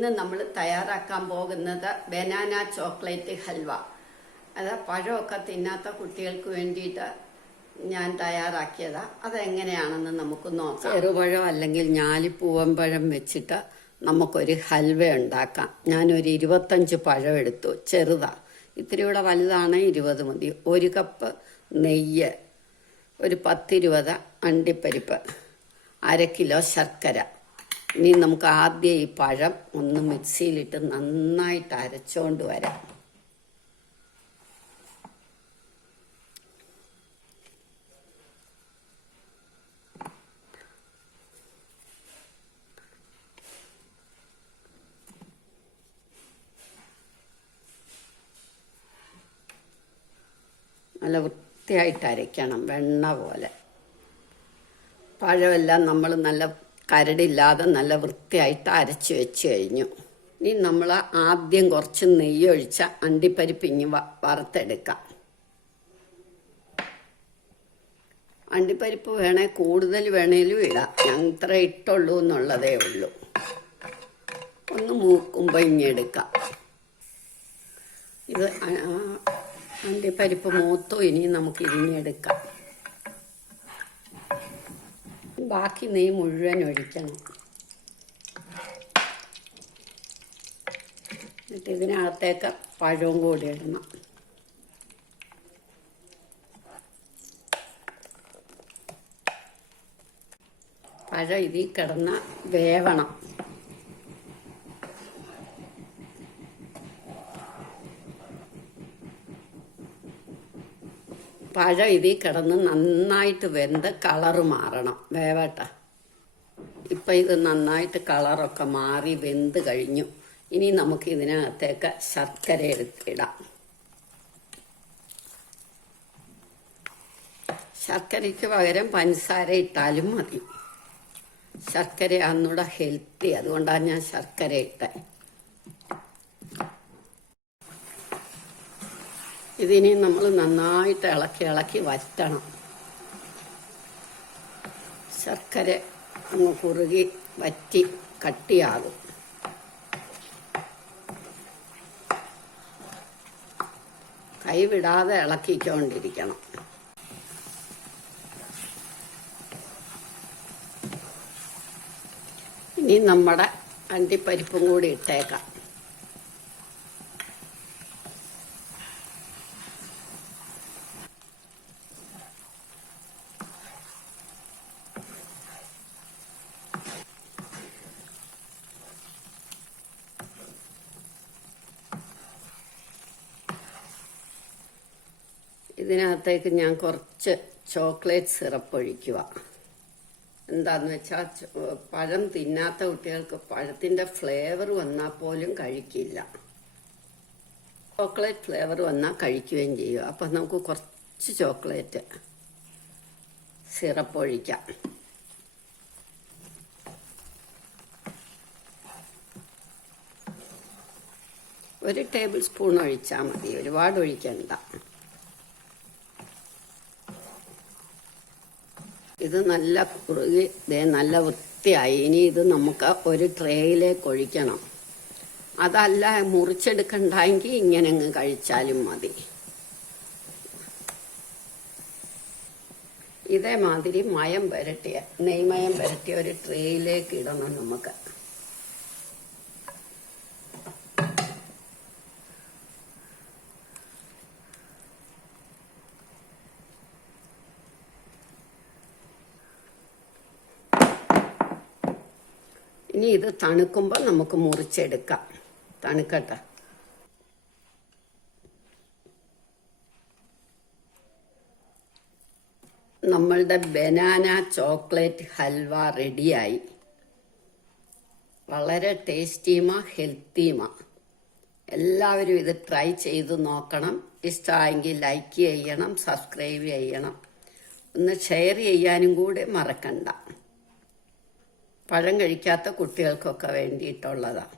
ഇന്ന് നമ്മൾ തയ്യാറാക്കാൻ പോകുന്നത് ബനാന ചോക്ലേറ്റ് ഹൽവ. അത് പഴമൊക്കെ തിന്നാത്ത കുട്ടികൾക്ക് വേണ്ടിയിട്ട് ഞാൻ തയ്യാറാക്കിയതാ. അതെങ്ങനെയാണെന്ന് നമുക്ക് നോക്കാം. ചെറുപഴം അല്ലെങ്കിൽ ഞാലിപ്പൂവൻപഴം വെച്ചിട്ട് നമുക്കൊരു ഹൽവ ഉണ്ടാക്കാം. ഞാനൊരു 25 പഴം എടുത്തു, ചെറുതാ. ഇത്തിരി കൂടെ വലുതാണ് 20 മതി. 1 കപ്പ് നെയ്യ്, ഒരു 10-20 അണ്ടിപ്പരിപ്പ്, 1/2 കിലോ ശർക്കര. ഇനി നമുക്ക് ആദ്യം ഈ പഴം ഒന്ന് മിക്സിയിലിട്ട് നന്നായിട്ട് അരച്ചുകൊണ്ട് വരാം. നല്ല വൃത്തിയായിട്ട് അരയ്ക്കണം, വെണ്ണ പോലെ. പഴമെല്ലാം നമ്മൾ നല്ല കരടില്ലാതെ നല്ല വൃത്തിയായിട്ട് അരച്ച് വെച്ച് കഴിഞ്ഞു. ഇനി നമ്മൾ ആദ്യം കുറച്ച് നെയ്യ് ഒഴിച്ച അണ്ടിപ്പരിപ്പ് ഇനി വറുത്തെടുക്കാം. അണ്ടിപ്പരിപ്പ് വേണേ കൂടുതൽ വേണേലും ഇടാം. ഞാൻ ഇത്ര ഇട്ടുള്ളൂ എന്നുള്ളതേ ഉള്ളൂ. ഒന്ന് മൂക്കുമ്പോൾ ഇനി എടുക്കാം. ഇത് അണ്ടിപ്പരിപ്പ് മൂത്തു. ഇനി നമുക്ക് ഇരിഞ്ഞെടുക്കാം. ബാക്കി നെയ്യ് മുഴുവൻ ഒഴിക്കണം. എന്നിട്ട് ഇതിനകത്തേക്ക് പഴവും കൂടി ഇടണം. പഴം ഇതിൽ കിടന്ന് വേവണം. പഴം ഇതിൽ കിടന്ന് നന്നായിട്ട് വെന്ത് കളറ് മാറണം. വേവട്ടെ. ഇപ്പം ഇത് നന്നായിട്ട് കളറൊക്കെ മാറി വെന്ത് കഴിഞ്ഞു. ഇനി നമുക്ക് ഇതിനകത്തേക്ക് ശർക്കര എടുത്തിടാം. ശർക്കരയ്ക്ക് പകരം പഞ്ചസാര ഇട്ടാലും മതി. ശർക്കര അന്നൂടെ ഹെൽത്തി, അതുകൊണ്ടാണ് ഞാൻ ശർക്കര ഇട്ടത്. ഇതിനെ നമ്മൾ നന്നായിട്ട് ഇളക്കി വറ്റണം. ശർക്കര അങ്ങ് കുറുകി വറ്റി കട്ടിയാകും. കൈവിടാതെ ഇളക്കിക്കൊണ്ടിരിക്കണം. ഇനി നമ്മുടെ അണ്ടിപ്പരിപ്പും കൂടി ഇട്ടേക്കാം. ഇതിനകത്തേക്ക് ഞാൻ കുറച്ച് ചോക്ലേറ്റ് സിറപ്പ് ഒഴിക്കുക. എന്താന്ന് വെച്ചാൽ പഴം തിന്നാത്ത കുട്ടികൾക്ക് പഴത്തിൻ്റെ ഫ്ലേവർ വന്നാൽ പോലും കഴിക്കില്ല. ചോക്ലേറ്റ് ഫ്ലേവർ വന്നാൽ കഴിക്കുകയും ചെയ്യും. അപ്പം നമുക്ക് കുറച്ച് ചോക്ലേറ്റ് സിറപ്പ് ഒഴിക്കാം. ഒരു ടേബിൾ സ്പൂൺ ഒഴിച്ചാൽ മതി, ഒരുപാട് ഒഴിക്കണ്ട. ഇത് നല്ല കുറുകി നല്ല വൃത്തിയായി. ഇനി ഇത് നമുക്ക് ഒരു ട്രേയിലേക്ക് ഒഴിക്കണം. അതല്ല മുറിച്ചെടുക്കണ്ടെങ്കിൽ ഇങ്ങനെ അങ്ങ് കഴിച്ചാലും മതി. ഇതേമാതിരി മയം പുരട്ടിയ നെയ്മയം പുരട്ടിയ ഒരു ട്രേയിലേക്ക് ഇടണം നമുക്ക്. ഇനി ഇത് തണുക്കുമ്പോൾ നമുക്ക് മുറിച്ചെടുക്കാം. തണുക്കട്ടെ. നമ്മളുടെ ബനാന ചോക്ലേറ്റ് ഹൽവ റെഡിയായി. വളരെ ടേസ്റ്റിയുമാ ഹെൽത്തിയുമാ. എല്ലാവരും ഇത് ട്രൈ ചെയ്ത് നോക്കണം. ഇഷ്ടമായെങ്കിൽ ലൈക്ക് ചെയ്യണം, സബ്സ്ക്രൈബ് ചെയ്യണം, ഒന്ന് ഷെയർ ചെയ്യാനും കൂടെ മറക്കണ്ട. പഴം കഴിക്കാത്ത കുട്ടികൾക്കൊക്കെ വേണ്ടിയിട്ടുള്ളതാണ്.